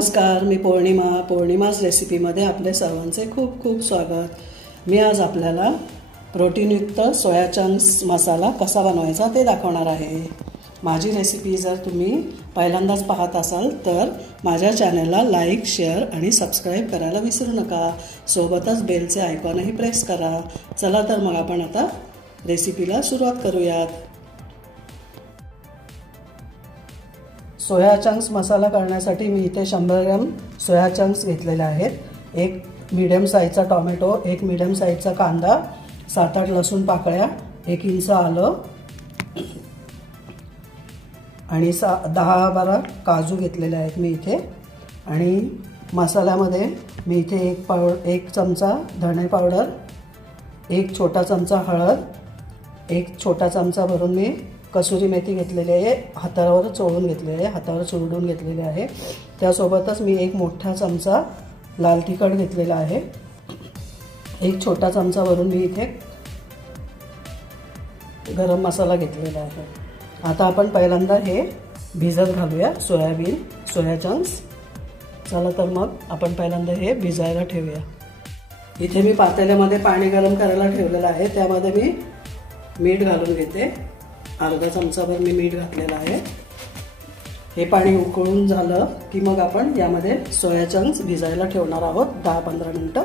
नमस्कार, मी पौर्णिमा's रेसिपीमध्ये आपले सर्वांचे खूप खूप स्वागत। मी आज आपल्याला प्रोटीनयुक्त सोया चंक्स मसाला कसा बनवायचा ते दाखवणार आहे। माझी रेसिपी जर तुम्ही पहिल्यांदाच पाहत असाल तर माझ्या चॅनलला लाईक, शेअर आणि सबस्क्राइब करायला विसरू नका। सोबतच बेलचे आयकॉनही प्रेस करा। चला तर मग आपण आता रेसिपीला सुरुवात करूयात। सोया चंक्स मसाला करण्यासाठी मी इथे 100 ग्रॅम सोया चंक्स घेतलेले आहेत। एक मीडियम साईजचा टोमॅटो, एक मीडियम साईजचा कांदा, 7-8 लसूण पाकळ्या, 1 इंच आलं आणि 10-12 काजू घेतलेले आहेत मी इथे। आणि मसाल्यामध्ये मी इथे एक चमचा धणे पावडर, 1 छोटा चमचा हळद, 1 छोटा चमचा भरून मी कसुरी मेथी घेतलेली आहे, हातावर चोळून घेतलेली आहे। त्यासोबतच मी 1 मोठा चमचा लाल तिखट घेतलेला आहे, 1 छोटा चमचा भरून मी इथे गरम मसाला घेतलेला आहे। आता आपण पहिल्यांदा हे भिजत घालूया सोया चंक्स। चला तर मग आपण पहिल्यांदा हे भिजायला ठेवूया। इथे मी पातेल्यामध्ये पाणी गरम करायला ठेवलेलं आहे, त्यामध्ये मी मीठ घालून घेते। अर्धा चमचाभर मी मीठ घातलेलं आहे। हे पाणी उकळून झालं की मग आपण यामध्ये सोया चंक्स भिजायला ठेवणार आहोत 10-15 मिनिटं।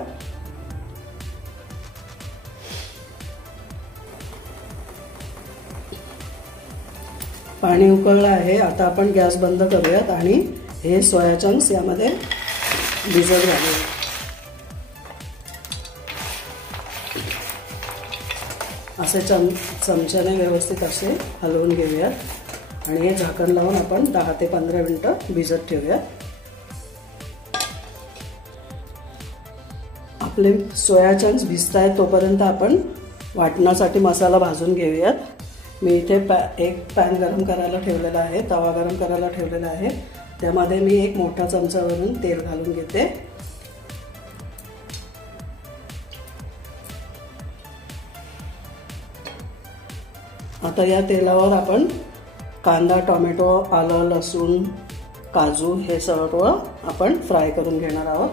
पाणी उकळलं आहे, आता आपण गॅस बंद करूयात आणि हे सोया चंक्स यामध्ये भिजत घालूया। असे चमच्याने व्यवस्थित असे हलवून घेऊयात आणि हे झाकण लावून आपण 10 ते 15 मिनिटं भिजत ठेवूयात। आपले सोया चंक्स भिजतायत तोपर्यंत आपण वाटणासाठी मसाला भाजून घेऊयात। मी इथे एक पॅन गरम करायला ठेवलेला आहे, तवा गरम करायला ठेवलेला आहे। त्यामध्ये मी 1 मोठा चमचा भरून तेल घालून घेते। आता या तेलावर आपण कांदा, टोमॅटो, आलं, लसूण, काजू हे सर्व आपण फ्राय करून घेणार आहोत।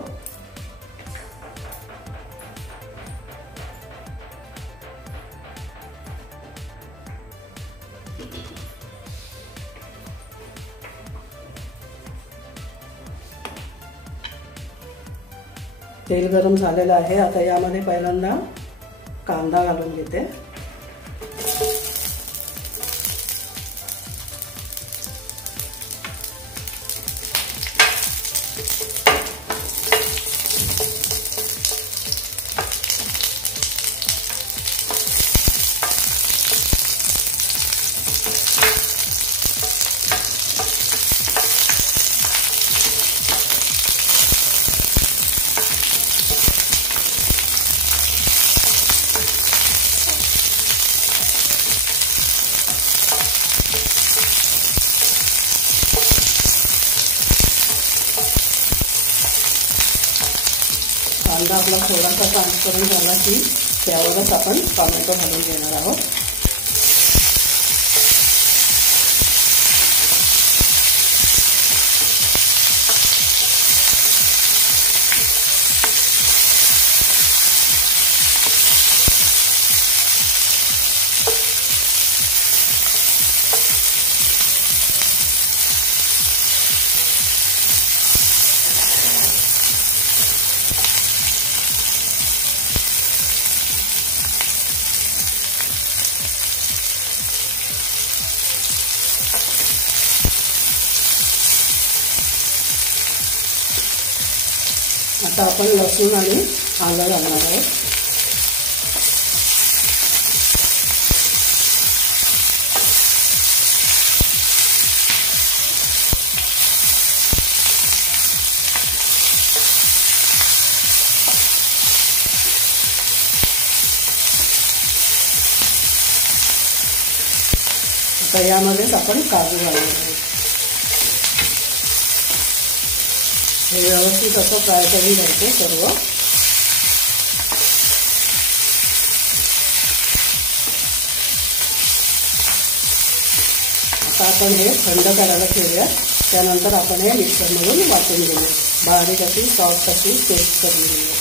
तेल गरम झालेलं आहे, आता यामध्ये पहिल्यांदा कांदा घालून घेते। कांदा आपला थोडासा ट्रान्सपरंट झाला की त्यावरच आपण टोमॅटो घालून घेणार आहोत। आता आपण लसूण आणि आलं घालणार आहोत। आता यामध्येच आपण काजू घालणार आहोत। हे व्यवस्थित असं फ्राय करून घ्यायचं सर्व। आता आपण हे थंड करायला ठेवूया। त्यानंतर आपण हे मिक्सरमधून वाटून घेऊया. बारीक अशी सॉफ्ट अशी पेस्ट करून घेऊया.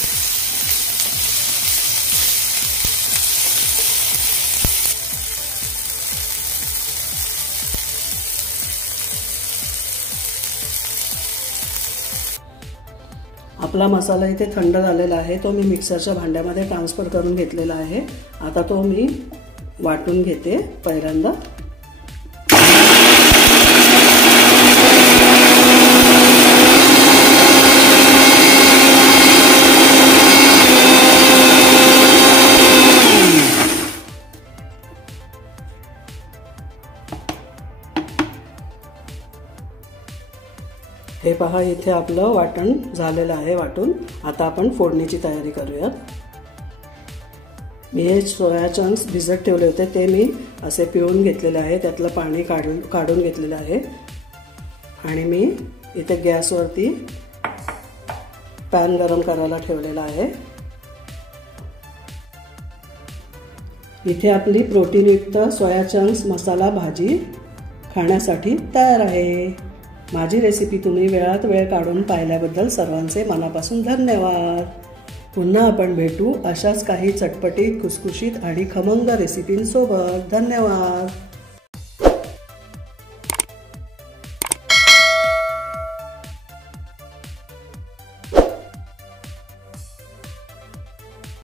आपला मसाला इथे थंड झालेला आहे. तो मी मिक्सरच्या भांड्यामध्ये ट्रान्सफर करून घेतलेला आहे. आता तो मी वाटून घेते पहिल्यांदा. हे पहा, इथे आपलं वाटण झालेलं आहे वाटून. आता आपण फोडणीची तयारी करूयात. मी हे सोया चंक्स भिजत ठेवले होते, ते मी असे पिळून घेतलेले आहे. त्यातलं पाणी काढून घेतलेलं आहे. आणि मी इथे गॅसवरती पॅन गरम करायला ठेवलेला आहे. इथे आपली प्रोटीनयुक्त सोया चंक्स मसाला भाजी खाण्यासाठी तयार आहे. माझी रेसिपी तुम्ही वेळात वेळ काढून पाहिल्याबद्दल सर्वांचे मनापासून धन्यवाद. पुन्हा आपण भेटू अशाच काही चटपटीत, खुसखुशीत आणि खमंग रेसिपींसोबत. धन्यवाद.